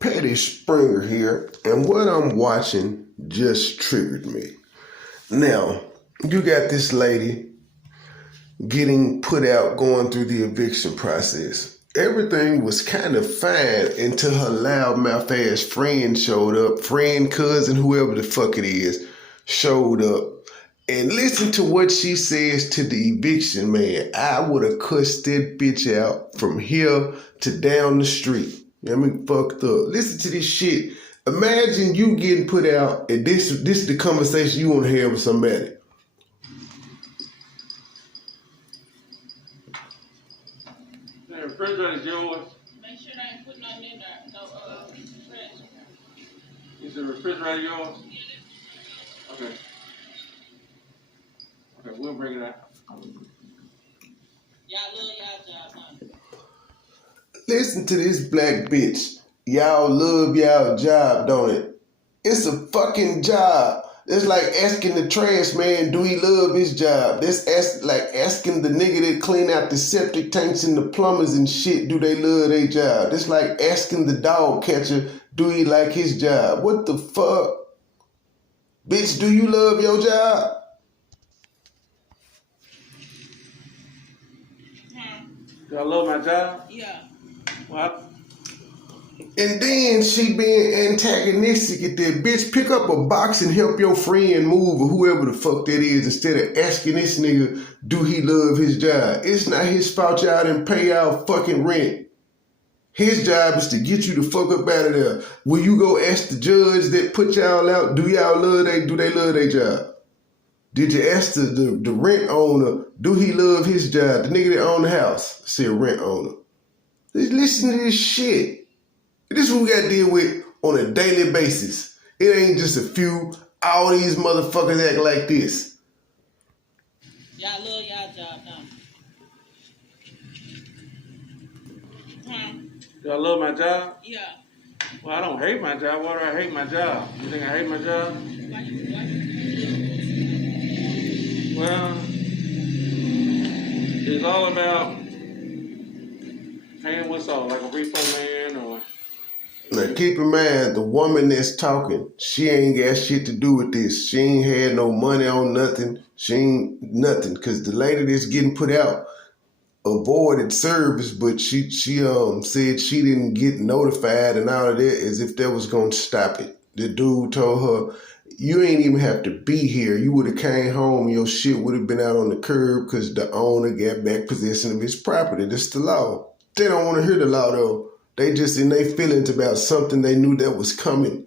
Petty Springer here, and what I'm watching just triggered me. Now, you got this lady getting put out, going through the eviction process. Everything was kind of fine until her loudmouth ass friend showed up, friend, cousin, whoever the fuck it is, showed up. And listen to what she says to the eviction man. I would have cussed that bitch out from here to down the street. I mean, fucked up. Listen to this shit. Imagine you getting put out, and this is the conversation you want to have with somebody. The refrigerator is yours. Make sure they ain't putting nothing in there. No, trash. Is the refrigerator yours? Okay. Okay, we'll bring it out. Y'all love y'all job, huh? Listen to this black bitch. Y'all love y'all job, don't it? It's a fucking job. It's like asking the trash man, do he love his job? That's like asking the nigga that clean out the septic tanks and the plumbers and shit, do they love their job? It's like asking the dog catcher, do he like his job? What the fuck? Bitch, do you love your job? Do I love my job? Yeah. What? And then she being antagonistic at that bitch. Pick up a box and help your friend move or whoever the fuck that is instead of asking this nigga, do he love his job? It's not his fault y'all didn't pay y'all fucking rent. His job is to get you the fuck up out of there. Will you go ask the judge that put y'all out, do they love their job? Did you ask the rent owner, do he love his job? The nigga that owned the house, said rent owner. Listen to this shit. This is what we got to deal with on a daily basis. It ain't just a few. All these motherfuckers act like this. Y'all love y'all job, don't you? Do I love my job? Yeah. Well, I don't hate my job. Why do I hate my job? You think I hate my job? Well, it's all about paying what's all, like a repo man or... Now keep in mind, the woman that's talking, she ain't got shit to do with this. She ain't had no money on nothing. She ain't nothing. Cause the lady that's getting put out avoided service, but she said she didn't get notified and all of that as if that was gonna stop it. The dude told her, you ain't even have to be here. You would have came home, your shit would have been out on the curb because the owner got back possession of his property. That's the law. They don't want to hear the law though. They just in their feelings about something they knew that was coming.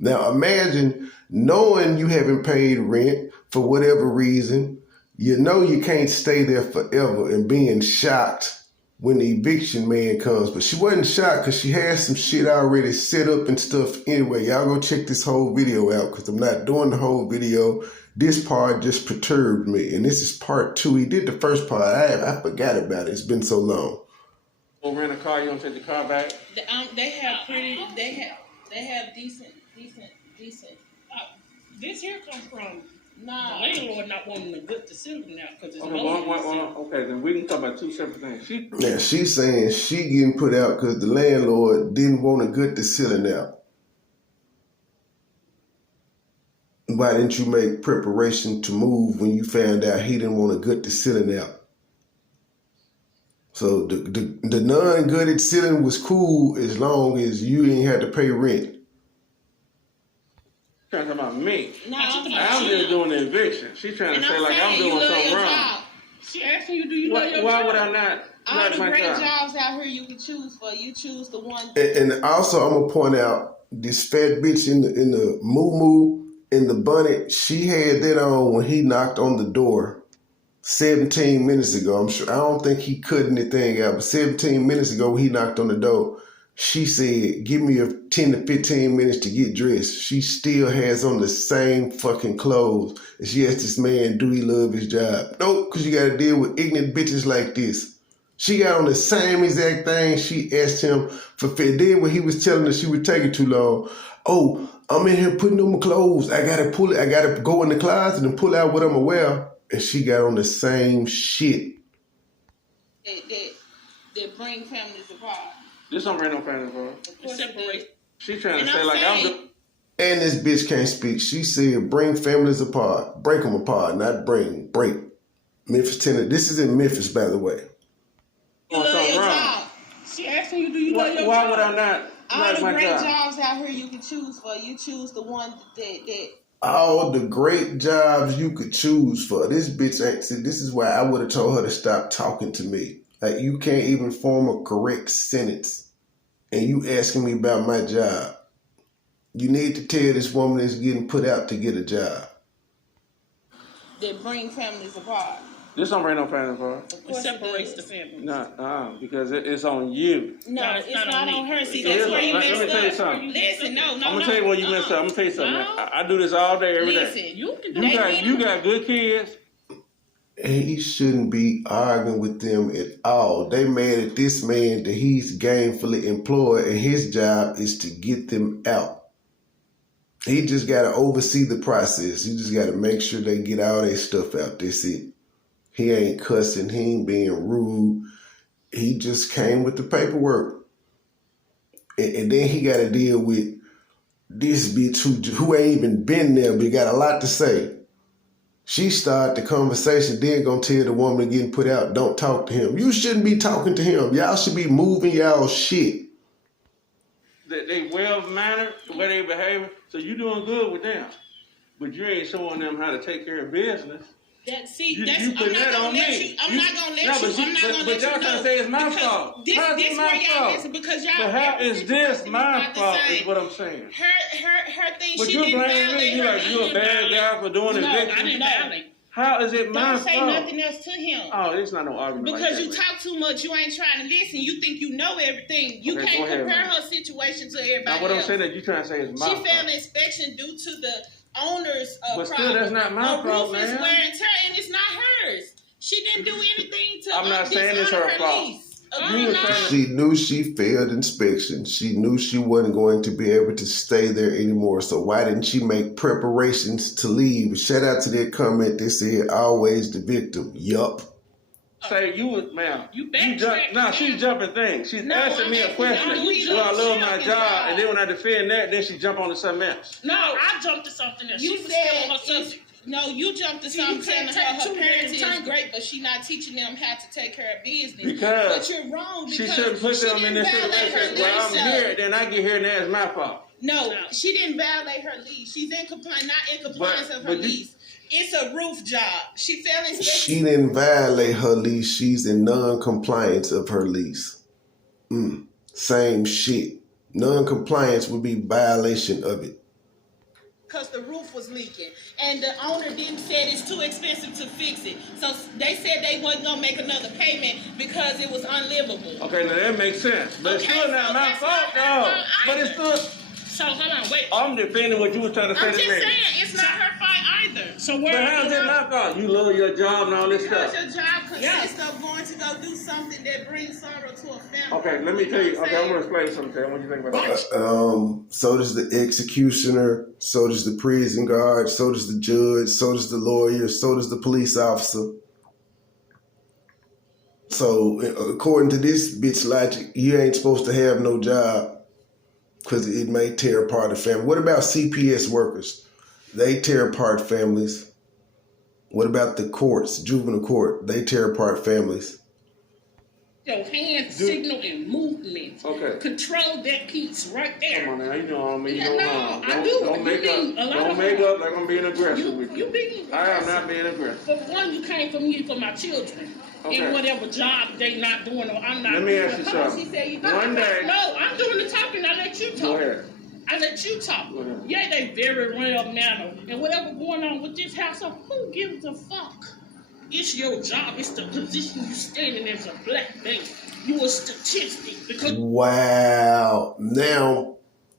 Now imagine knowing you haven't paid rent for whatever reason. You know you can't stay there forever and being shocked when the eviction man comes. But she wasn't shocked because she had some shit already set up and stuff. Anyway, y'all go check this whole video out because I'm not doing the whole video. This part just perturbed me. And this is part 2. He did the first part. I forgot about it. It's been so long. We'll rent a car, you don't take the car back? They have decent. This here comes from Nah. the landlord not wanting the good to send them now because it's Okay, then we can talk about two separate things. Now she's saying she getting put out because the landlord didn't want a good to selling out. Why didn't you make preparation to move when you found out he didn't want a good to selling out? So the non-good at selling was cool as long as you ain't had to pay rent. Trying to talk about me. No, I'm just doing the eviction. She's trying to say like I'm doing something wrong. She asking you, do you love your job? Why would I not? All the my great job? jobs out here you can choose for. You choose the one. And also I'm gonna point out this fat bitch in the moo in the bonnet. She had that on when he knocked on the door 17 minutes ago. I'm sure I don't think he cut anything out, but 17 minutes ago when he knocked on the door, she said, give me 10 to 15 minutes to get dressed. She still has on the same fucking clothes. And she asked this man, do he love his job? Nope, because you got to deal with ignorant bitches like this. She got on the same exact thing. She asked him for fit. Then when he was telling her she would take it too long, oh, I'm in here putting on my clothes. I got to go in the closet and pull out what I'm gonna wear. And she got on the same shit. That bring families apart. This don't bring no family for her. Separate. She trying to And say I'm like saying- I'm the. And this bitch can't speak. She said, bring families apart. Break them apart, not bring. Break. Memphis, Tennessee. This is in Memphis, by the way. You love something your wrong. job. She asking you, do you love your Why job? would I not All like the my great job? jobs out here you can choose for. You choose the one that All the great jobs you could choose for. This bitch ain't. See, this is why I would have told her to stop talking to me. Like, you can't even form a correct sentence. And you asking me about my job. You need to tell this woman that's getting put out to get a job. that bring families apart. This don't bring no family for her. Of It course separates it the does. family. No, because it's on you. No, No, it's it's not, not on on me. her. See, It that's is where on- you let me messed tell you up. something. Listen, no. I'm gonna tell you where you messed up. I'm gonna tell you something. Uh-uh. I do this all day, every day. Listen, You can do You that. got you got good kids. He shouldn't be arguing with them at all. They mad at this man that he's gainfully employed and his job is to get them out. He just got to oversee the process. He just got to make sure they get all their stuff out. That's it. He ain't cussing. He ain't being rude. He just came with the paperwork. And then he got to deal with this bitch who ain't even been there but got a lot to say. She started the conversation, then gonna tell the woman getting put out, don't talk to him. You shouldn't be talking to him. Y'all should be moving y'all shit. They well-mannered, the way they behave. So you doing good with them. But you ain't showing them how to take care of business. that's You I'm put not that gonna on let me. you. I'm not gonna let you. I'm not gonna but let y'all you trying to know. say it's my Because fault. This How's it where my y'all fault? listen because y'all. But how is every this person my not the fault same. is what I'm saying. Her thing. But she you're didn't blaming violate me. You her like you a leave. bad guy for doing No, I eviction. didn't violate. How is it my Don't say fault? nothing else to him. Oh, it's not no argument Because like you that. talk too much, you ain't trying to listen. You think you know everything. You Okay, can't go ahead, compare man. her situation to everybody Now, what I'm else. saying that you trying to say is my She fault. failed inspection due to the owner's But still, problem. that's not my Her fault, roof is man. wear and tear, and it's not hers. She didn't do anything to I'm not saying it's dishonor her fault. lease. You was trying to- She knew she failed inspection. She knew she wasn't going to be able to stay there anymore. So why didn't she make preparations to leave? Shout out to that comment that said, always the victim. Yup. Say you was, ma'am. You jump. backtrack. No, she's jumping things. She's No, asking I'm me a asking question. you, Do I love my you job? And then when I defend that, then she jump on to something else. No, I jumped to something else. You She was still on her said subject. no. You jumped to See, you something telling can't her take her two parenting different is terms. great, but she not teaching them how to take care of business. Because but you're wrong. She Because shouldn't put she them in didn't this violate her situation. Well, I'm lease. here, then I get here, and that's my fault. No, No. she didn't violate her lease. She's in compliance, not in compliance of her but you- lease. It's a roof job. She fell in She didn't violate her lease. She's in non-compliance of her lease. Same shit. Non-compliance would be violation of it. because the roof was leaking, and the owner didn't said it's too expensive to fix it. So they said they wasn't gonna make another payment because it was unlivable. Okay, now that makes sense. But it's Okay, still so not my that's fault, not her though. fault But it's either. still, So hold on, wait. I'm defending what you was trying to say I'm to just me. saying it's not her fault either. So But where? how's it my fault? You love your job and all this Because stuff. your job consists of going to go do something that brings sorrow to a family. Okay, let me tell you. Okay, I'm gonna explain something to you. What do you think about that? So does the executioner, so does the prison guard, so does the judge, so does the lawyer, so does the police officer. So according to this bitch logic, you ain't supposed to have no job because it may tear apart a family. What about CPS workers? They tear apart families. What about the courts, juvenile court? They tear apart families. Your hand signal and movement. Okay. Control that piece right there. Come on now, you know I don't mean Yeah, no no, harm. I do. Don't You make mean a up. lot Don't of make harm. up like I'm being aggressive with you. You being I am not being aggressive. For one, you came for me for my children. Okay. In whatever job they not doing or I'm not Let me doing. ask you Come on, something. she said you One day. No, I'm doing the talking. I let you talk. Go ahead. I let you talk. Go ahead. Yeah, they very well mannered. And whatever going on with this household, who gives a fuck? It's your job. It's the position you standing as a black man. You a statistic because Wow. Now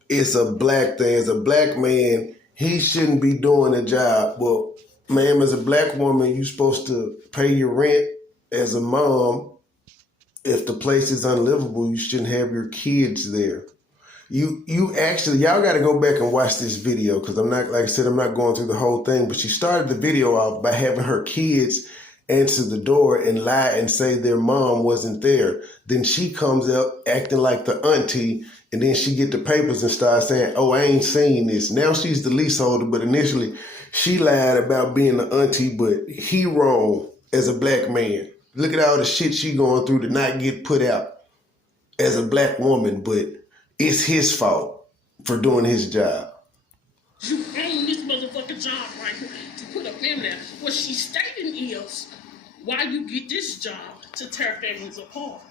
it's a black thing. As a black man, he shouldn't be doing a job. Well, ma'am, as a black woman, you're supposed to pay your rent. As a mom, if the place is unlivable, you shouldn't have your kids there. You actually, y'all got to go back and watch this video because I'm not, like I said, I'm not going through the whole thing. But she started the video off by having her kids answer the door and lie and say their mom wasn't there. Then she comes up acting like the auntie, and then she get the papers and start saying, oh, I ain't seen this. Now she's the leaseholder, but initially she lied about being the auntie, but he wrong as a black man. Look at all the shit she going through to not get put out as a black woman, but it's his fault for doing his job. You own this motherfucking job right here to put a family there. What she's stating is, why you get this job to tear families apart.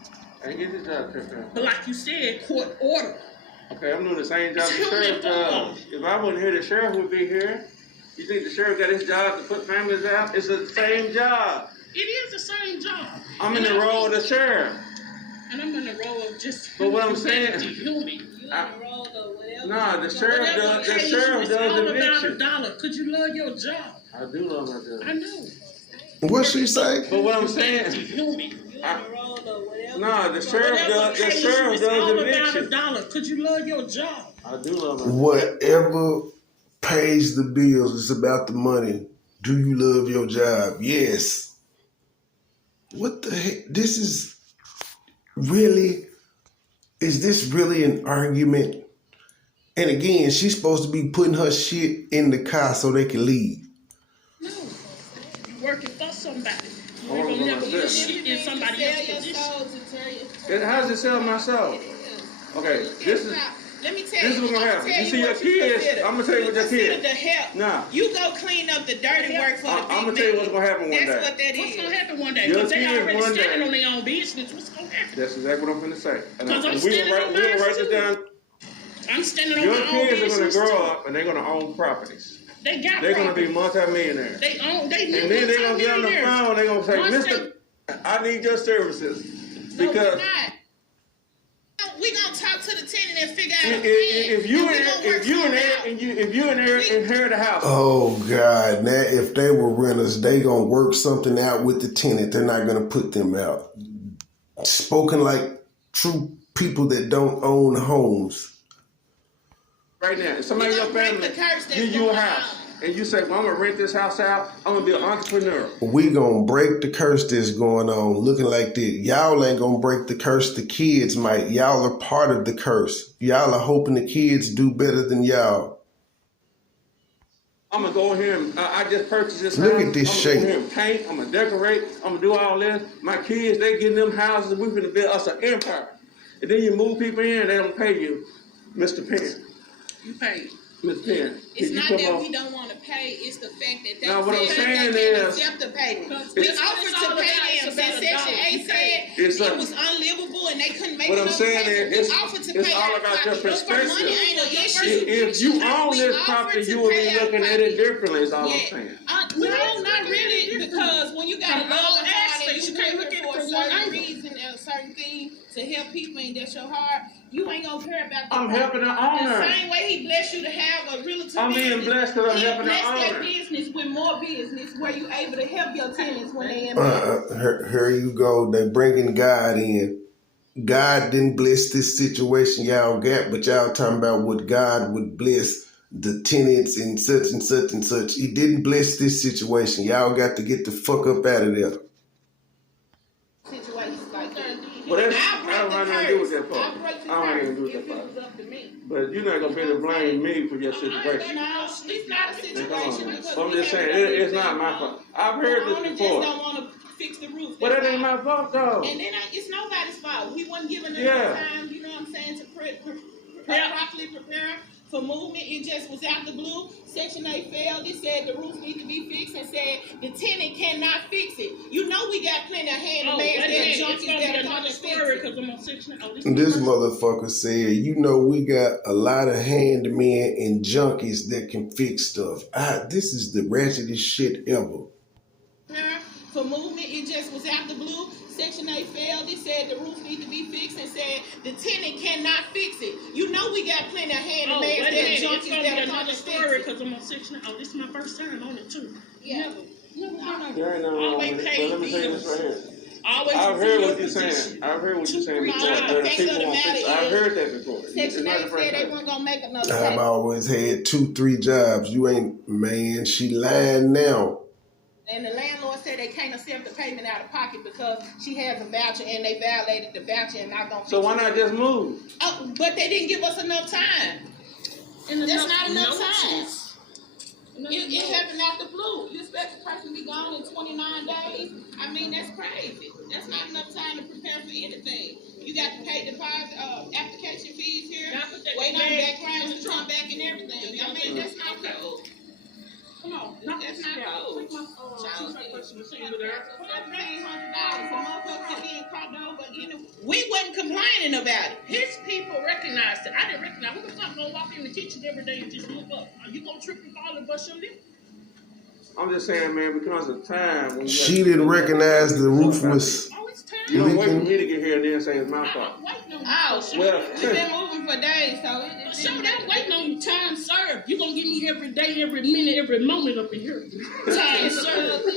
I ain't get this job, Chris. But like you said, court order. Okay, I'm doing the same job the sheriff does. If I wasn't here, the sheriff would be here. You think the sheriff got his job to put families out? It's the same job. It is the same job. I'm in the role of the sheriff. And I'm in the role of just But what I'm saying, nah, the sheriff does. The sheriff does eviction. $1. Could you love your job? I do love my job. I know. What she say? But what I'm saying, nah, the sheriff does. The sheriff does eviction. $1. Could you love your job? I do love my job. Whatever pays the bills, it's about the money. Do you love your job? Yes. What the heck? This is really, is this really an argument? And again, she's supposed to be putting her shit in the car so they can leave. No. You're working for somebody. You're going to never put shit in somebody else's position. How does it sell myself? Okay, this is. Let me tell This is you. what's gonna happen. You see your kids. I'm gonna tell you what your kids. The help. Nah. You go clean up the dirty work for the big I'm gonna tell you what's gonna happen one day. That's what that is. What's going to happen one day? Your Because they kids already one standing day. on their own business. What's going to happen? That's exactly what I'm finna say. And Because I'm we'll standing on write mine this too. down. I'm standing on Your my own kids are business gonna grow too. up and they're gonna own properties. They got They're gonna be properties. multimillionaires. They own. They And then they're gonna get on the phone. They're gonna say, Once "Mister, I need your services," No, because we're not. We gonna talk to the tenant and figure out. if you inherit a house. Oh God! Now, if they were renters, they gonna work something out with the tenant. They're not gonna put them out. Spoken like true people that don't own homes. Right now, if somebody in your family give you a house and you say, "Well, I'm gonna rent this house out. I'm gonna be an entrepreneur." We gonna break the curse that's going on looking like this. Y'all ain't gonna break the curse. The kids might. Y'all are part of the curse. Y'all are hoping the kids do better than y'all. I'm gonna go in here and I just purchased this Look house. at this I'm shape. gonna go in here and paint. I'm gonna decorate. I'm gonna do all this. My kids, they getting them houses. And we finna build us an empire. And then you move people in, they don't pay you, Mr. Penn. You pay. Mr. Penn. It's can you not come that on? we don't want to pay. It's the fact that they Now, what I'm said saying they can't is- accept the payment. It's- We it's offered all to pay about- them it's since about Section $1. 8 said It's it a- was unlivable and they couldn't make What enough I'm saying payment. is, We offered to it's pay all out of about your pocket. perspective. Money ain't an issue. If you own We this offered property, to you will pay be out looking of at it pocket. differently, is all I'm Yeah. saying. No, not really, because when you got a From all love heart and aspects, you you can't looking look at for it a from one certain angle. reason and a certain thing to help people and that's your heart, you ain't gonna care about the I'm property. helping the The owner. same way he blessed you to have a realtor I'm being business, blessed 'cause I'm he'll helping the bless that owner. business with more business where you able to help your tenants when they in Here you go. They bringing God in. God didn't bless this situation y'all got, but y'all talking about what God would bless the tenants and such and such and such. He didn't bless this situation. Y'all got to get the fuck up out of there. situations like that. Well, that's, I I don't have nothing to do with that part. I break the I don't have anything to do curse with if that it part. was up to me. But you're not gonna be able to blame me for your situation. No, it's not a Now, situation come on. because I'm we just have saying, it's not my fault. I've heard the this owner just before. don't want to fix the roof. But that That's ain't all. my fault though. And then it's nobody's fault. We wasn't given enough Yeah. time, you know what I'm saying, to properly prepare for movement. It just was out the blue. Section 8 failed. It said the roof need to be fixed and said the tenant cannot fix it. You know we got plenty of Oh, handyman wait a that minute. It's junkies going to be that come another to fix story it. because I'm on section. Oh, This motherfucker said, you know, we got a lot of handymen and junkies that can fix stuff. This is the ratchetest shit ever. For movement, it just was out the blue. Section 8 failed. It said the roof need to be fixed and said the tenant cannot fix it. You know we got plenty of Oh, handyman wait a that minute. It's junkies going to be that come another to fix story it. because I'm on section. Oh, this is my first time on it too. Yeah. There ain't nothing wrong Always with it. pay But let me tell you this right here. Always I've fulfill heard your what you're saying. position. I've heard what you're saying No, before. the That fact people of the won't fix it. matter I've is, heard that before. It's Section not 8 the first said they time. weren't gonna make another I've payment. always had 2-3 jobs. You ain't, man, she lying now. And the landlord said they can't accept the payment out of pocket because she has a voucher and they violated the voucher and not gonna. So why not just move? Oh, but they didn't give us enough time. And That's not enough time. notice. It happened out the blue. You expect the person to be gone in 29 days? I mean, that's crazy. That's not enough time to prepare for anything. You got to pay deposit, application fees here, wait on backgrounds to come back and everything. I mean, that's not cool. Come on, knock That's this not out. cool. Take my person to see you there. $1,700 a motherfucker to be in Cordova. We wasn't complaining about it. His people recognized it. I didn't recognize. Who the fuck gonna walk in the kitchen every day and just look up? Are you gonna trip and fall and bust your lip? I'm just saying, man, because of time. When She didn't recognize the roof was. Oh, it's time. You don't wait for me to get here and then say it's my fault. I'm waiting on you. Oh, shit. Well, We've been moving for days, so it Show them waiting on you. Time served. You gonna give me every day, every minute, every moment up in here. Time served.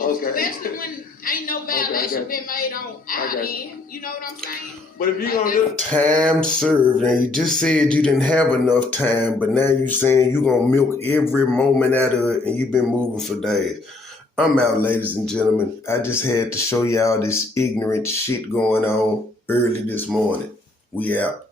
Okay. Especially when ain't no violation Okay. been made on our Okay. end. You know what I'm saying? But if you're gonna do Time served, and you just said you didn't have enough time, but now you saying you gonna milk every moment out of it, and you've been moving for days. I'm out, ladies and gentlemen. I just had to show y'all this ignorant shit going on early this morning. We out.